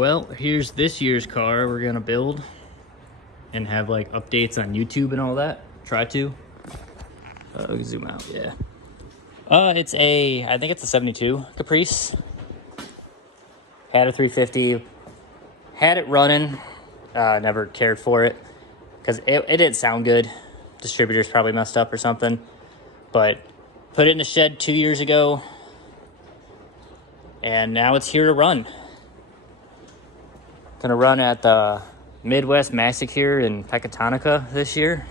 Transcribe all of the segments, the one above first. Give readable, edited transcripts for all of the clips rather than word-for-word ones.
Well, here's this year's car we're gonna build and have like updates on YouTube and all that. Try to. Zoom out, yeah. I think it's a 72 Caprice. Had a 350. Had it running. Never cared for it because it didn't sound good. Distributor's probably messed up or something. But put it in the shed 2 years ago. And now it's here to run. Gonna run at the Midwest Massacre in Pecatonica this year.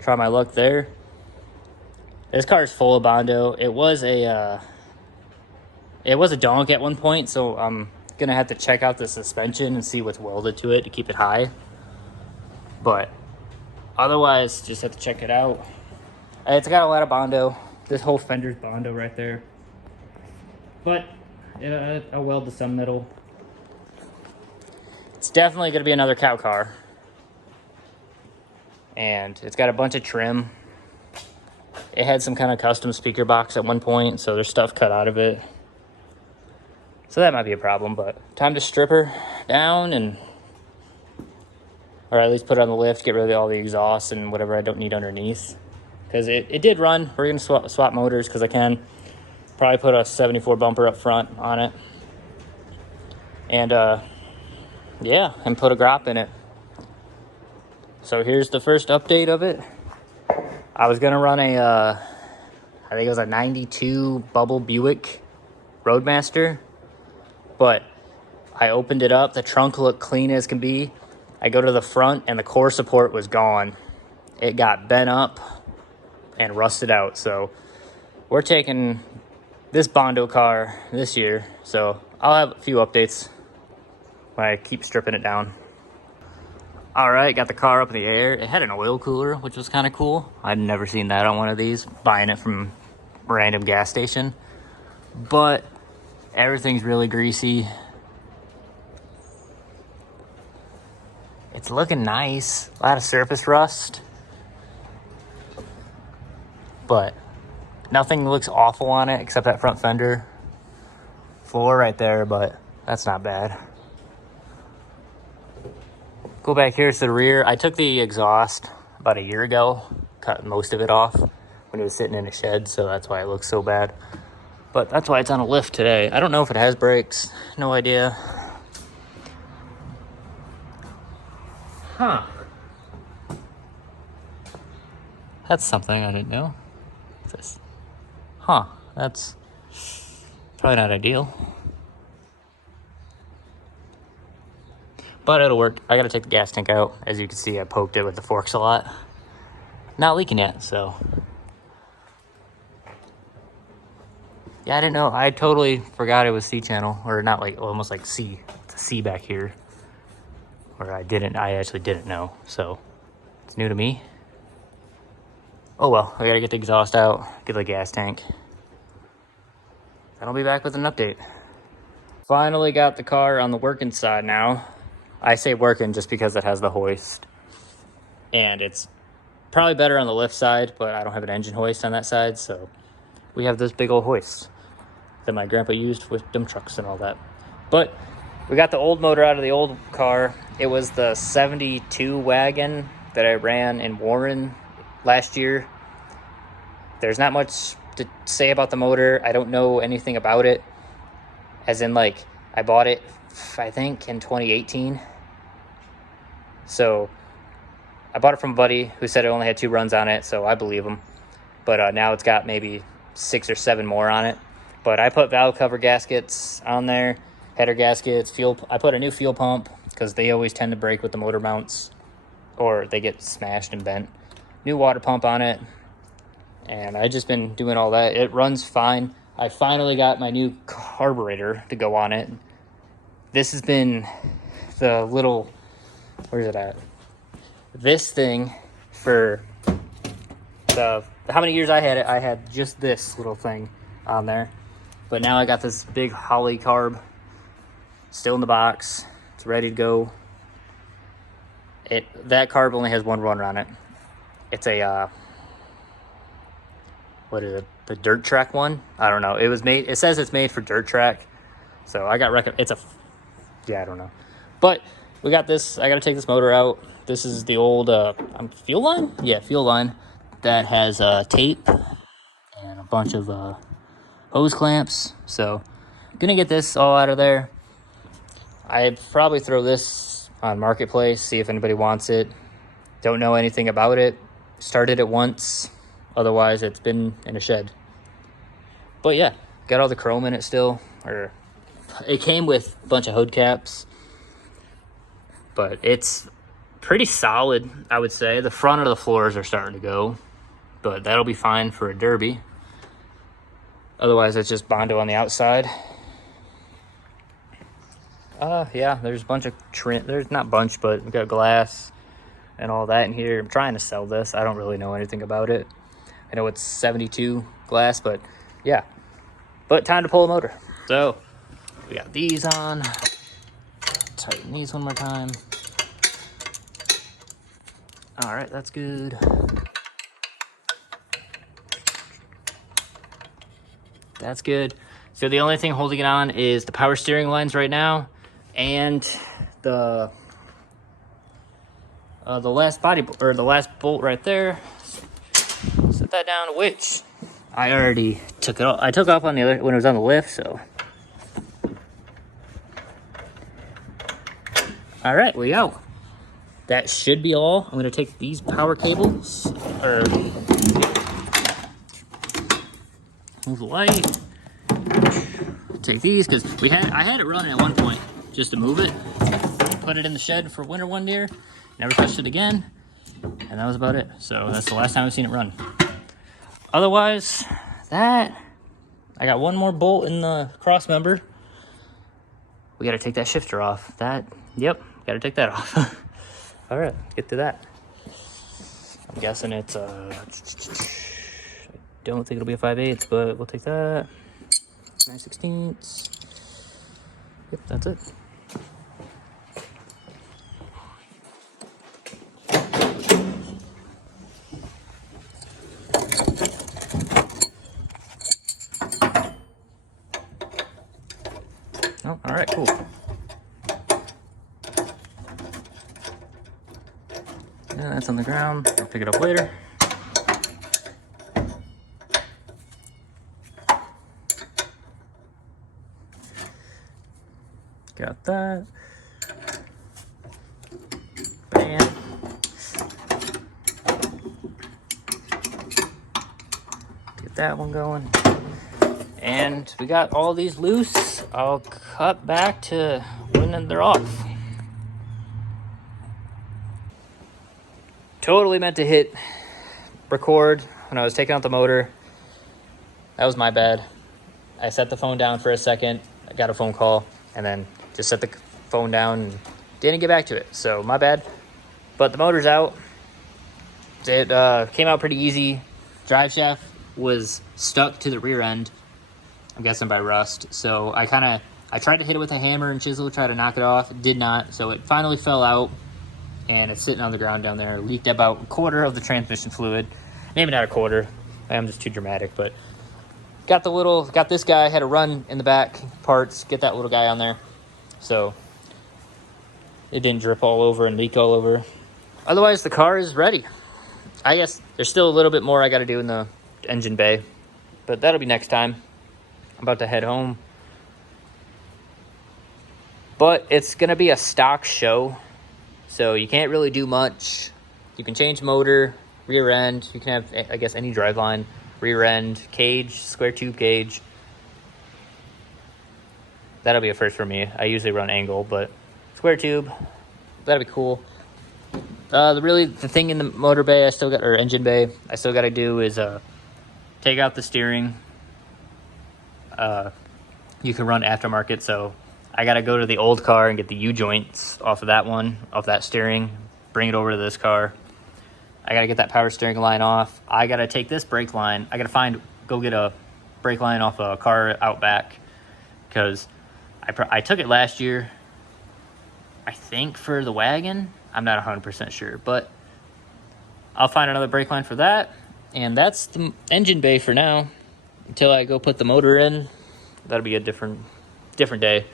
Try my luck there. This car is full of Bondo. It was a donk at one point, so I'm gonna have to check out the suspension and see what's welded to it to keep it high. But otherwise, just have to check it out. It's got a lot of Bondo. This whole fender's Bondo right there. But I'll weld the sun middle. It's definitely gonna be another cow car. And it's got a bunch of trim. It had some kind of custom speaker box at one point, so there's stuff cut out of it. So that might be a problem, but time to strip her down or at least put it on the lift, get rid of all the exhaust and whatever I don't need underneath. Because it did run. We're gonna swap motors because I can. Probably put a 74 bumper up front on it. And yeah, and put a grop in it. So here's the first update of it. I was gonna run I think it was a 92 Bubble Buick Roadmaster, but I opened it up. The trunk looked clean as can be. I go to the front and the core support was gone. It got bent up and rusted out. So we're taking this Bondo car this year. So I'll have a few updates when I keep stripping it down. All right, got the car up in the air. It had an oil cooler, which was kind of cool. I'd never seen that on one of these, buying it from a random gas station. But everything's really greasy. It's looking nice. A lot of surface rust. But nothing looks awful on it except that front fender floor right there, but that's not bad. Go back here to the rear. I took the exhaust about a year ago, cut most of it off when it was sitting in a shed, so that's why it looks so bad. But that's why it's on a lift today. I don't know if it has brakes, no idea. Huh. That's something I didn't know. Huh, that's probably not ideal. But it'll work. I gotta take the gas tank out. As you can see, I poked it with the forks a lot. Not leaking yet, so. Yeah, I didn't know. I totally forgot it was C channel, or not like, almost like C. It's a C back here. Or I actually didn't know, so it's new to me. Oh well, I gotta get the exhaust out, get the gas tank. And I'll be back with an update. Finally got the car on the working side now. I say working just because it has the hoist. And it's probably better on the lift side, but I don't have an engine hoist on that side, so we have this big old hoist that my grandpa used with dump trucks and all that. But we got the old motor out of the old car. It was the 72 wagon that I ran in Warren last year. There's not much to say about the motor. I don't know anything about it. As in, like, I bought it, I think, in 2018. So I bought it from a buddy who said it only had 2 runs on it, so I believe him. But now it's got maybe 6 or 7 more on it. But I put valve cover gaskets on there, header gaskets, I put a new fuel pump because they always tend to break with the motor mounts or they get smashed and bent. New water pump on it. And I just been doing all that. It runs fine. I finally got my new carburetor to go on it. This has been the little, where's it at? This thing for how many years I had it, I had just this little thing on there. But now I got this big Holley carb still in the box. It's ready to go. That carb only has 1 runner on it. It's a what is it? The dirt track one? I don't know. It says it's made for dirt track. So I got it's a Yeah, I don't know. But we got this. I got to take this motor out. This is the old fuel line? Yeah, fuel line that has tape and a bunch of hose clamps. So gonna get this all out of there. I'd probably throw this on Marketplace, see if anybody wants it. Don't know anything about it. Started it once. Otherwise, it's been in a shed. But yeah, got all the chrome in it still. Or it came with a bunch of hood caps. But it's pretty solid, I would say. The front of the floors are starting to go. But that'll be fine for a derby. Otherwise, it's just Bondo on the outside. Yeah, there's a bunch of trim. There's not a bunch, but we've got glass and all that in here. I'm trying to sell this. I don't really know anything about it. I know it's 72 glass, but yeah. But time to pull a motor. So we got these on. Tighten these one more time. All right, that's good. That's good. So the only thing holding it on is the power steering lines right now, and the last the last bolt right there. Set that down, which I already took it off. I took off on the other when it was on the lift, so. All right, we go. That should be all. I'm gonna take these power cables, or move the light. Take these, because I had it running at one point just to move it. Put it in the shed for winter one year. Never touched it again. And that was about it. So that's the last time I've seen it run. Otherwise, I got one more bolt in the cross member. We got to take that shifter off. Yep, got to take that off. All right, get to that. I'm guessing it's, I don't think it'll be a 5/8, but we'll take that. 9/16. Yep, that's it. Oh, all right, cool. Yeah, that's on the ground. I'll pick it up later. Got that. Bam. Get that one going. And we got all these loose. I'll cut back to when they're off. Totally meant to hit record when I was taking out the motor. That was my bad. I set the phone down for a second. I got a phone call and then just set the phone down and didn't get back to it. So my bad. But the motor's out. It came out pretty easy. Drive shaft was stuck to the rear end. I'm guessing by rust. So I tried to hit it with a hammer and chisel, try to knock it off. It did not. So it finally fell out and it's sitting on the ground down there. Leaked about a quarter of the transmission fluid. Maybe not a quarter. I'm just too dramatic, but got this guy, had to run in the back parts, get that little guy on there. So it didn't drip all over and leak all over. Otherwise, the car is ready. I guess there's still a little bit more I got to do in the engine bay, but that'll be next time. I'm about to head home. But it's going to be a stock show, so you can't really do much. You can change motor, rear end. You can have, I guess, any driveline. Rear end, cage, square tube cage. That'll be a first for me. I usually run angle, but square tube, that'll be cool. The thing in the motor bay, or engine bay, I still got to do is take out the steering. You can run aftermarket, so I got to go to the old car and get the U-joints off of that steering, bring it over to this car. I got to get that power steering line off. I got to take this brake line. I got to go get a brake line off a car out back, because I took it last year, I think, for the wagon. I'm not 100% sure, but I'll find another brake line for that. And that's the engine bay for now until I go put the motor in. That'll be a different day.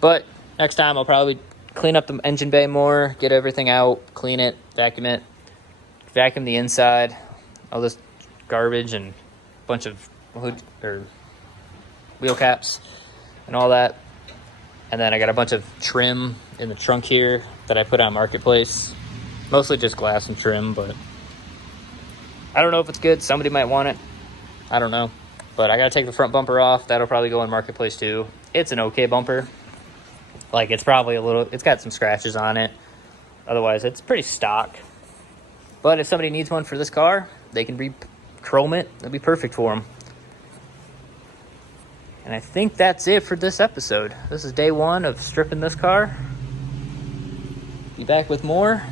But next time I'll probably clean up the engine bay more, get everything out, clean it, vacuum the inside, all this garbage and a bunch of hood or wheel caps and all that. And then I got a bunch of trim in the trunk here that I put on Marketplace. Mostly just glass and trim, but I don't know if it's good. Somebody might want it. I don't know. But I gotta take the front bumper off. That'll probably go in Marketplace too. It's an okay bumper. Like, it's probably it's got some scratches on it. Otherwise, it's pretty stock. But if somebody needs one for this car, they can re-chrome it. It'll be perfect for them. And I think that's it for this episode. This is day one of stripping this car. Be back with more.